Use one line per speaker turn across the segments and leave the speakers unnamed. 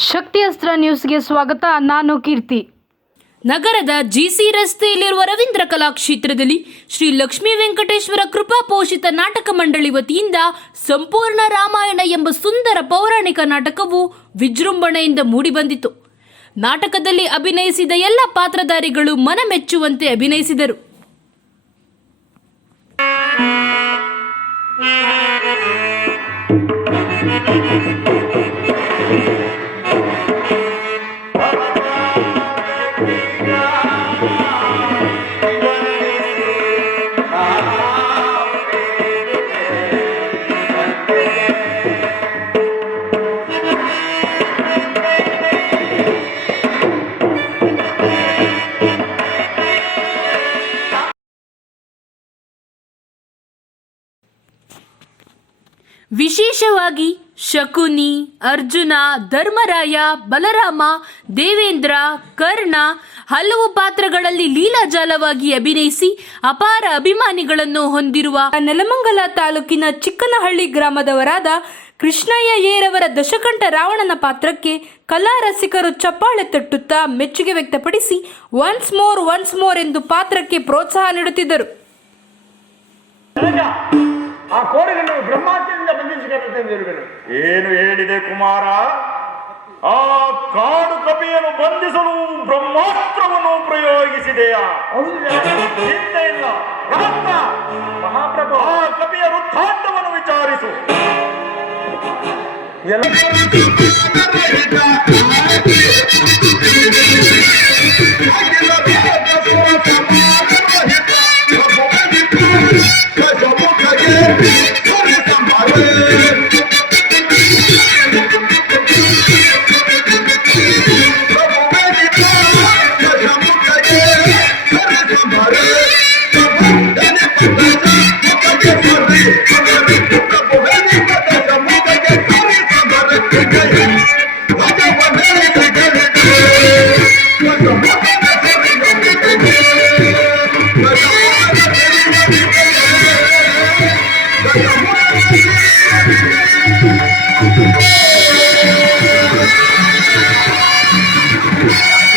ಶಕ್ತಿ ಅಸ್ತ್ರ ನ್ಯೂಸ್ಗೆ ಸ್ವಾಗತ. ನಾನು ಕೀರ್ತಿ.
ನಗರದ ಜಿಸಿ ರಸ್ತೆಯಲ್ಲಿರುವ ರವೀಂದ್ರ ಕಲಾಕ್ಷೇತ್ರದಲ್ಲಿ ಶ್ರೀ ಲಕ್ಷ್ಮೀ ವೆಂಕಟೇಶ್ವರ ಕೃಪಾ ಪೋಷಿತ ನಾಟಕ ಮಂಡಳಿ ವತಿಯಿಂದ ಸಂಪೂರ್ಣ ರಾಮಾಯಣ ಎಂಬ ಸುಂದರ ಪೌರಾಣಿಕ ನಾಟಕವು ವಿಜೃಂಭಣೆಯಿಂದ ಮೂಡಿಬಂದಿತು. ನಾಟಕದಲ್ಲಿ ಅಭಿನಯಿಸಿದ ಎಲ್ಲ ಪಾತ್ರಧಾರಿಗಳು ಮನಮೆಚ್ಚುವಂತೆ ಅಭಿನಯಿಸಿದರು. ವಿಶೇಷವಾಗಿ ಶಕುನಿ, ಅರ್ಜುನ, ಧರ್ಮರಾಯ, ಬಲರಾಮ, ದೇವೇಂದ್ರ, ಕರ್ಣ ಹಲವು ಪಾತ್ರಗಳಲ್ಲಿ ಲೀಲಾಜಾಲವಾಗಿ ಅಭಿನಯಿಸಿ ಅಪಾರ ಅಭಿಮಾನಿಗಳನ್ನು ಹೊಂದಿರುವ ನೆಲಮಂಗಲ ತಾಲೂಕಿನ ಚಿಕ್ಕನಹಳ್ಳಿ ಗ್ರಾಮದವರಾದ ಕೃಷ್ಣಯ್ಯ ಏರವರ ದಶಕಂಠ ರಾವಣನ ಪಾತ್ರಕ್ಕೆ ಕಲಾ ರಸಿಕರು ಚಪ್ಪಾಳೆ ತಟ್ಟುತ್ತಾ ಮೆಚ್ಚುಗೆ ವ್ಯಕ್ತಪಡಿಸಿ ಒನ್ಸ್ ಮೋರ್ ಒನ್ಸ್ ಮೋರ್ ಎಂದು ಪಾತ್ರಕ್ಕೆ ಪ್ರೋತ್ಸಾಹ ನೀಡುತ್ತಿದ್ದರು.
ಆ ಕೋಡಗನ್ನು ಬ್ರಹ್ಮಾತ್ಮದಿಂದ ಬಂಧಿಸಿಕೊಳ್ಳುತ್ತೆ ವೀರುಗಳು
ಏನು ಹೇಳಿದೆ ಕುಮಾರ? ಆ ಕಾಡು ಕಪಿಯನ್ನು ಬಂಧಿಸಲು ಬ್ರಹ್ಮಾಸ್ತ್ರವನ್ನು ಪ್ರಯೋಗಿಸಿದೆಯಾ?
ಚಿಂತೆ ಇಲ್ಲ. ಮಹಾಪ್ರಭು.
ಆ ಕಪಿಯ ವೃತ್ತಾಂತವನ್ನು ವಿಚಾರಿಸು.
ಎಲ್ಲ
Peace. Thank you.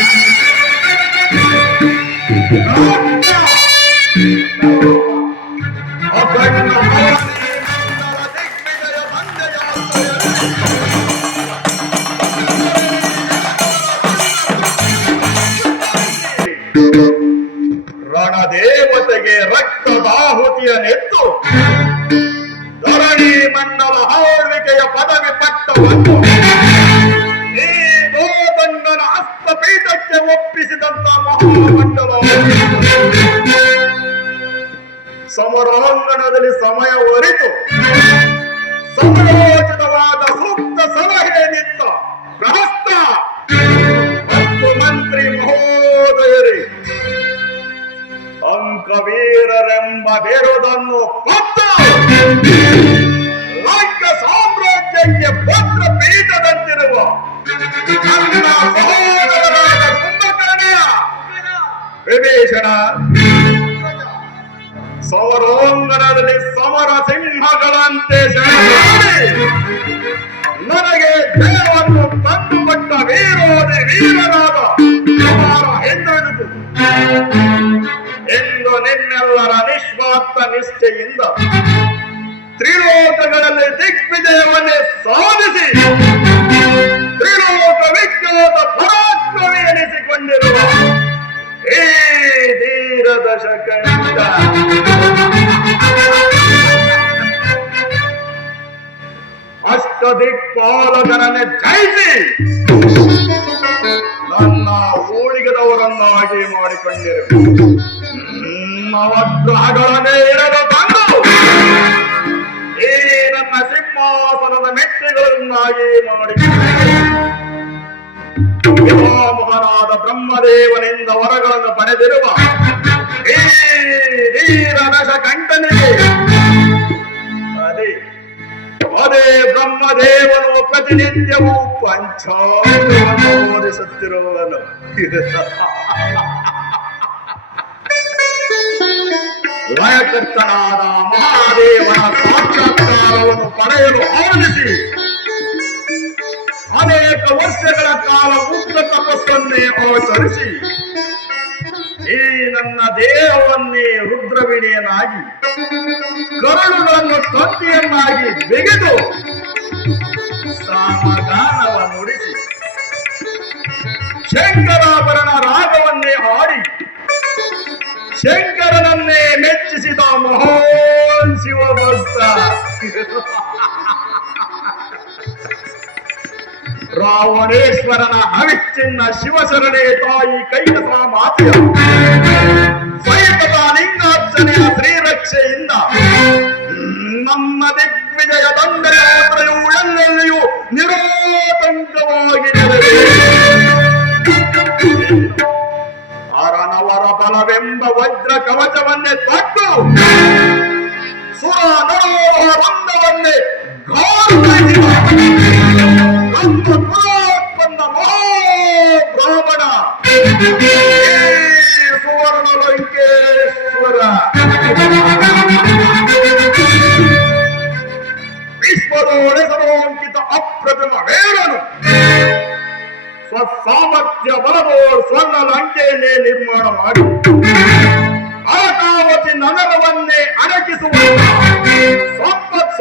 ಸಮರೋಂಗಣದಲ್ಲಿ ಸಮರ ಸಿಂಹಗಳಂತೆ ನನಗೆ ನನಗೆ ತಂದು ಕೊಟ್ಟ ವೀರೋದಿ ವೀರನಾದ ಎಂದು ನಿನ್ನೆಲ್ಲರ ನಿಸ್ವಾರ್ಥ ನಿಷ್ಠೆಯಿಂದ ತ್ರಿಲೋಕಗಳಲ್ಲಿ ದಿಗ್ವಿಜಯವನ್ನೇ ಸಾಧಿಸಿ ತ್ರಿಲೋಕ ವಿಜ್ಞಾನದ ಪರಾಕ್ರಮೆ ಎನಿಸಿಕೊಂಡಿರುವ ಏ ಧೀರ ಅಷ್ಟದಿಕ್ಪಾಲಕರನ್ನೇ ಜಯಿಸಿ ನನ್ನ ಊಳಿಗದವರನ್ನಾಗಿ ಮಾಡಿಕೊಂಡಿರು ನವಗ್ರಹಗಳನ್ನೇ ಇರಲು ತಂದು ಈ ನನ್ನ ಸಿಂಹಾಸನದ ಮೆಟ್ಟಿಗಳನ್ನಾಗಿ ಮಾಡಿಕೊಂಡಿರು ಪಿತಾಮಹನಾದ ಬ್ರಹ್ಮದೇವನಿಂದ ವರಗಳನ್ನು ಪಡೆದಿರುವ ಈ ಧೀರ ಕಂಠನಿಗೆ ಅದೇ ಅದೇ ಬ್ರಹ್ಮದೇವನು ಪ್ರತಿನಿತ್ಯವೂ ಪಂಚೋದಿಸುತ್ತಿರುವನು ಲಯಕರ್ತನಾದ ಮಹಾದೇವನ ಸಾಕ್ಷಾತ್ಕಾರವನ್ನು ಪಡೆಯಲು ಆರಂಭಿಸಿ ಅನೇಕ ವರ್ಷಗಳ ಕಾಲ ಉಗ್ರ ತಪಸ್ಸನ್ನೇ ಅವಚರಿಸಿ ಈ ನನ್ನ ದೇಹವನ್ನೇ ರುದ್ರವಿಣಿಯನ್ನಾಗಿ ಕರುಳುಗಳನ್ನು ತಂತಿಯನ್ನಾಗಿ ಬೆಗೆದು ಸಾಮಗಾನವ ನುಡಿಸಿ. ಶಂಕರಾಭರಣ ರಾಗವನ್ನೇ ಹಾಡಿ. ಶಂಕರನನ್ನೇ ಮೆಚ್ಚಿಸಿದ ಮಹೋನ್ ಶಿವಭಕ್ತ. ರಾವಣೇಶ್ವರನ ಅವಿಚ್ಛಿನ್ನ ಶಿವಶರಣೆ ತಾಯಿ ಕೈಲಸ ಮಾತೆಯ. ಸ್ವಯಂ ಲಿಂಗಾರ್ಚನೆಯ ಶ್ರೀರಕ್ಷೆಯಿಂದ ದಿಗ್ವಿಜಯ ದಂಡ ಯಾತ್ರೆಯು ನಿರೋತಂಕವಾಗಿ ಅರನವರ ಬಲವೆಂಬ ವಜ್ರ ಕವಚವನ್ನೇ ತೊಟ್ಟು ಸುರ ನಮ್ಮ ಕುಲೋತ್ಪನ್ನ ಮಹಾಬ್ರಾಹ್ಮಣ. ವಿಶ್ವದೋಡೆಸರೋಂಕಿತ ಅಪ್ರತಿಮ ವೇರನು ಸ್ವಸಾಮರ್ಥ್ಯ ಬಲವೋ ಸ್ವರ್ಣ ಲಂಕೆಯನ್ನೇ ನಿರ್ಮಾಣ ಮಾಡಿ ಅರಕಾವತಿ ನಗರವನ್ನೇ ಅಣಕಿಸುವಂತ ಸಂಪತ್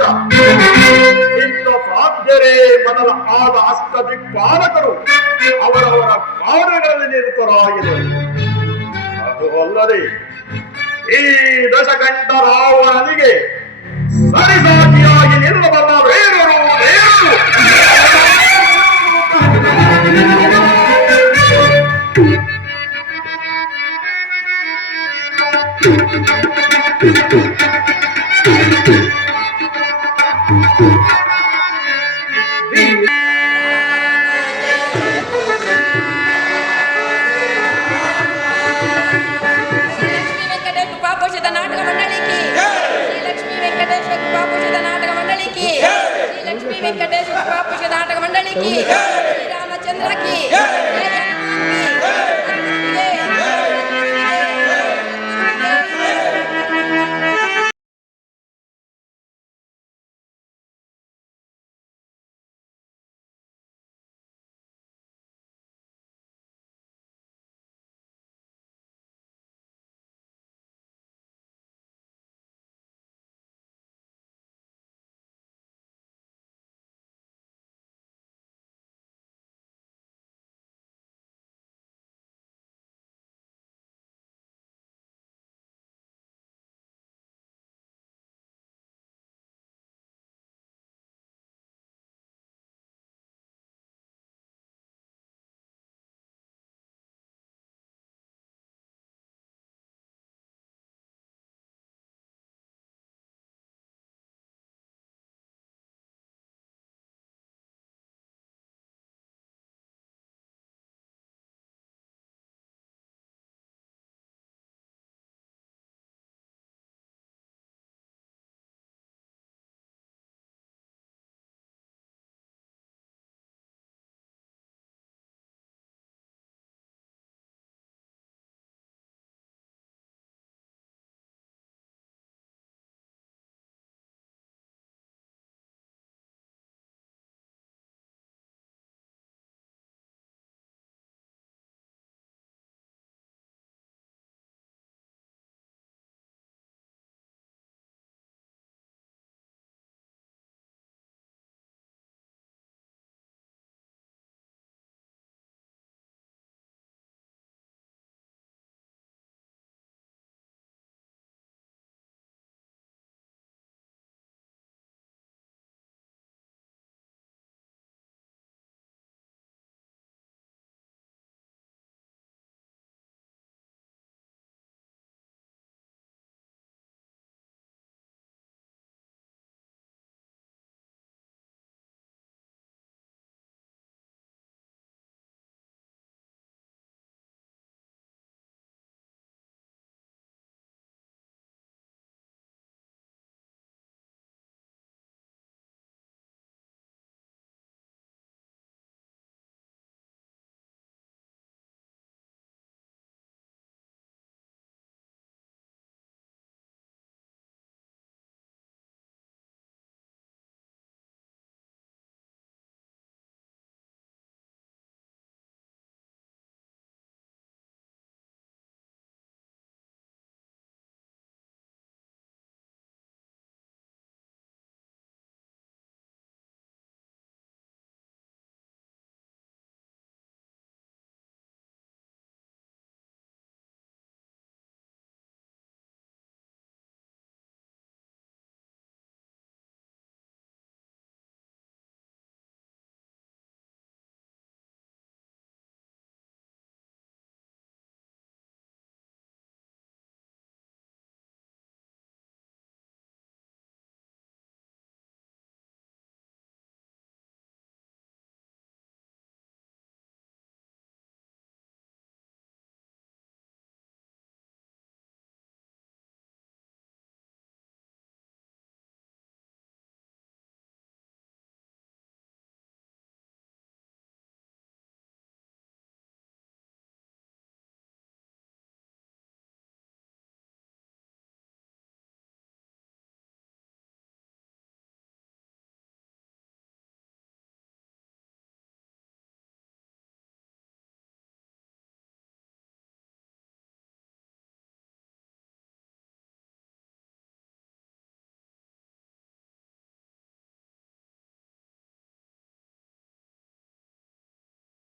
ಕೆಂಪುರುಷ ಇಂಥ ಸಾಧ್ಯರೇ ಮೊದಲ ಆದ ಅಷ್ಟ ದಿಕ್ಪಾಲಕರು ಅವರವರ ಕಾರ್ಯಗಳಲ್ಲಿ ನಿರತರಾಗಿದರು ಅದು ಅಲ್ಲದೆ ಈ ದಶಕಂಠ ರಾವಣನಿಗೆ ಸರಿಸಾಟಿಯಾಗಿ ನಿಲ್ಲಬಲ್ಲ ವೇರರು ವೇರರು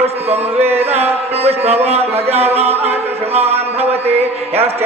पुष्पं वेद। पुष्पवान् भवति। यश्च